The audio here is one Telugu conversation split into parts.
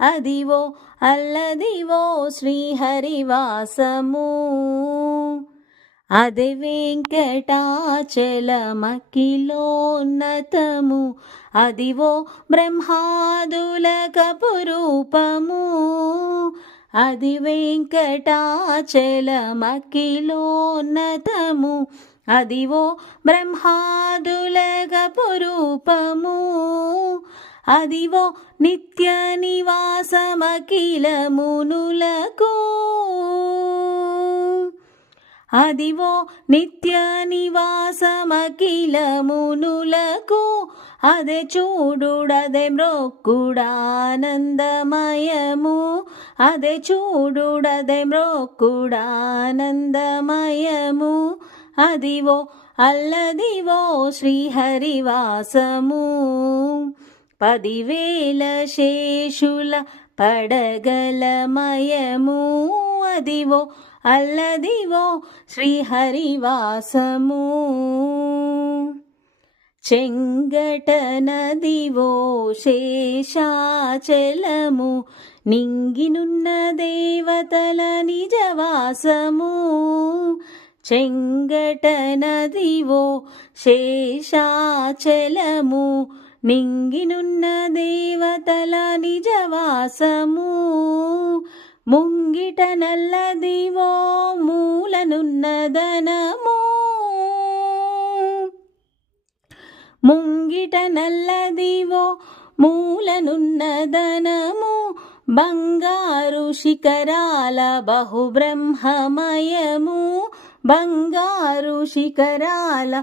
అదివో అల్లదివో శ్రీహరివాసము. అది వెంకటాచలమకిలోన్నతము అదివో బ్రహ్మాదుల కపురూపము అది వెంకటాచలమకిలోన్నతము అదివో బ్రహ్మాదుల కపురూపము అదివో నిత్య నివాసమఖిలమునులకు. అదివో నిత్య నివాసమఖిలమునులకు. అదే చూడుడదే మ్రోక్కుడానందమయము. అదే చూడుడదే మ్రోక్కుడానందమయము. అదివో అల్లదివో శ్రీహరివాసము. పదివేల శేషుల పడగలమయము అదివో అల్లదివో శ్రీహరివాసము. చెంగట నదివో శేషాచలము నింగినున్న దేవతల నిజవాసము. చెంగట నదివో శేషాచలము నింగినున్న దేవతల నిజవాసము ముంగిట నల్లదివో మూలనున్నదనము ముంగిట నల్లదివో మూలనున్నదనము బంగారు శిఖరాల బహుబ్రహ్మమయము బంగారు శిఖరాల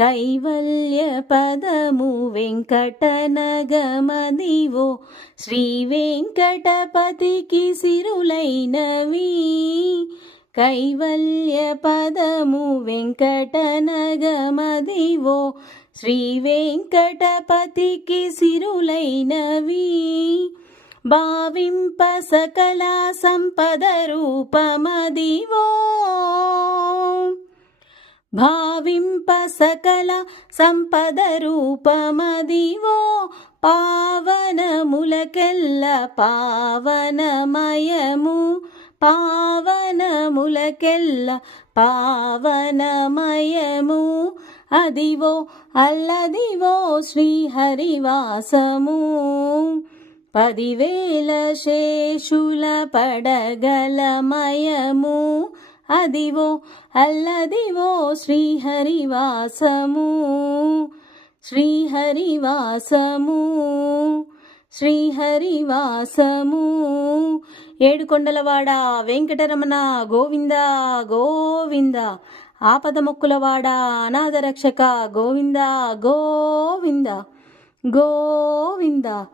కైవల్య పదము వెంకటనగమదివో శ్రీ వెంకటపతికి సిరులైనవి. కైవల్య పదము వెంకటనగమదివో శ్రీ వెంకటపతికి సిరులైనవి. భావింప సకల సంపద రూపమదివో. భావింప సకల సంపద రూపమదివో పావనములకెల్ల పావనమయము. పావనములకెల్ల పావనమయము. అదివో అల్లదివో శ్రీహరివాసము. పదివేల శేషుల పడగలమయము అదివో అల్లదివో శ్రీహరివాసము. శ్రీహరివాసము శ్రీహరివాసము. ఏడుకొండలవాడ వెంకటరమణ గోవింద గోవింద. ఆపద మొక్కులవాడ అనాథరక్షక గోవింద గోవింద. గోవింద.